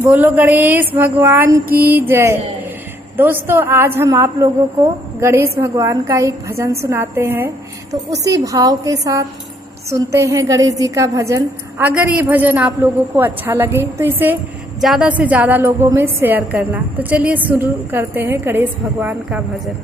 बोलो गणेश भगवान की जय। दोस्तों, आज हम आप लोगों को गणेश भगवान का एक भजन सुनाते हैं, तो उसी भाव के साथ सुनते हैं गणेश जी का भजन। अगर ये भजन आप लोगों को अच्छा लगे तो इसे ज़्यादा से ज़्यादा लोगों में शेयर करना। तो चलिए शुरू करते हैं गणेश भगवान का भजन।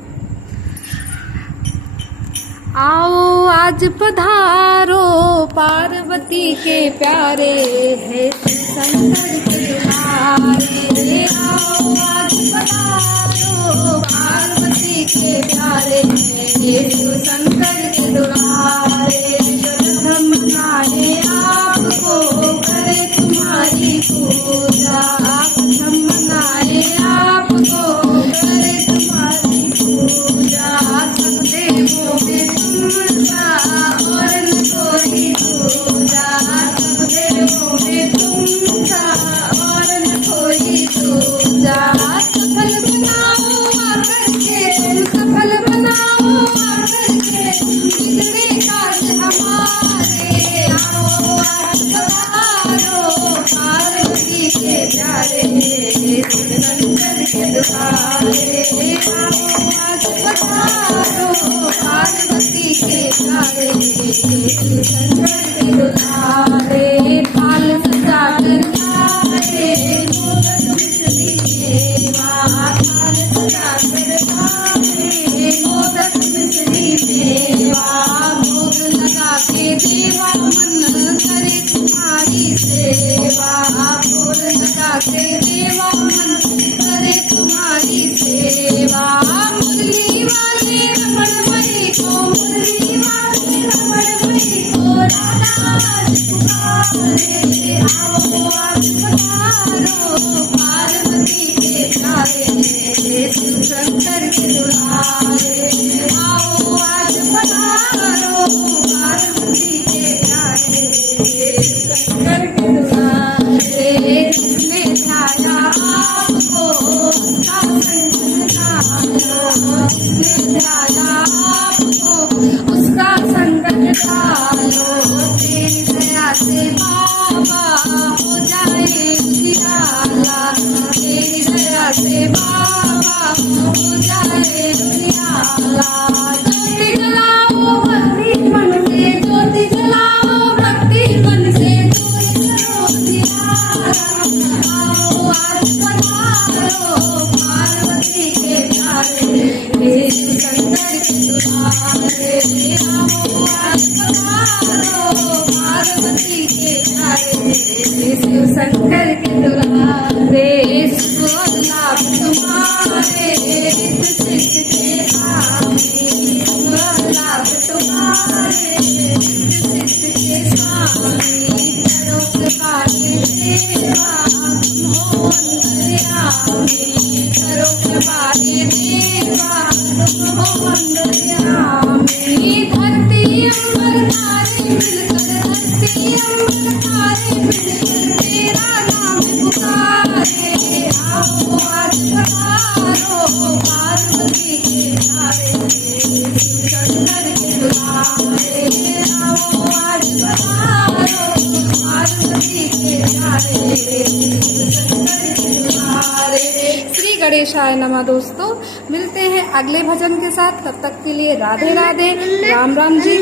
आओ आज पधारो पार्वती के प्यारे, हे शंकर के दुलारे। आओ आज पधारो पार्वती के प्यारे, हे शंकर के दुलारे। प्रथम मनाए आपको करे तुम्हारी पूजा, प्रथम मनाए आपको करे तुम्हारी पूजा। सब देवों में तुमसा और न कोई दूजा, सब देवों में तुमसा और न कोई दूजा। सफल बनाओ आकर के, सफल बनाओ आकर के, बिगड़े काज हमारे। आओ आज पधारो पार्वती के प्यारे, शंकर के दुलारे। आओ आज पधारो पार्वती के प्यारे, शंकर के दुलारे। थाल सजा कर लाए मोदक मिश्री मेवा, थाल सजा कर लाए मोदक मिश्री मेवा। भोग लगा के देवा मन करे तुम्हारी सेवा, भोग लगा के देवा मन करे तुम्हारी सेवा। मुरली वाले रमणमयी को, मुरली वाले रमणमयी को राधा पुकारे। आओ आज पधारो पार्वती के प्यारे, शिव शंकर के दुलारे। आओ आज पधारो पार्वती के प्यारे, शिव शंकर के दुलारे। जिसने ध्याया आपको उसका संग डालो, जिसने ध्याया आपको उसका संग डालो। तेरी दया से बाबा हो जाए उजियाला, तेरी दया से बाबा हो जाए उजियाला। ज्योति जलाओ भक्ति मन से, ज्योति जलाओ भक्ति मन से, दूर करो दियारा। आओ आज पधारो पार्वती के प्यारे, शिव शंकर के दुलारे। आओ आज पधारो पार्वती के प्यारे, शिव शंकर के दुलारे। शुभ लाभ तुम्हारे रिद्ध सिद्ध के स्वामी, शुभ लाभ तुम्हारे रिद्ध सिद्ध के स्वामी। करो कृपा के देवा तुम हो अंतर्यामी, करो कृपा के देवा तुम हो अंतर्यामी। धरती अम्बर तारे मिलकर, धरती अम्बर तारे मिलकर तेरा नाम पुकारे। आओ आज पधारो पार्वती के प्यारे, शिव शंकर के दुलारे। आओ आज पधारो पार्वती के प्यारे, शिव शंकर के दुलारे। श्री गणेशाय नमः। दोस्तों, मिलते हैं अगले भजन के साथ, तब तक के लिए राधे राधे, राम राम जी।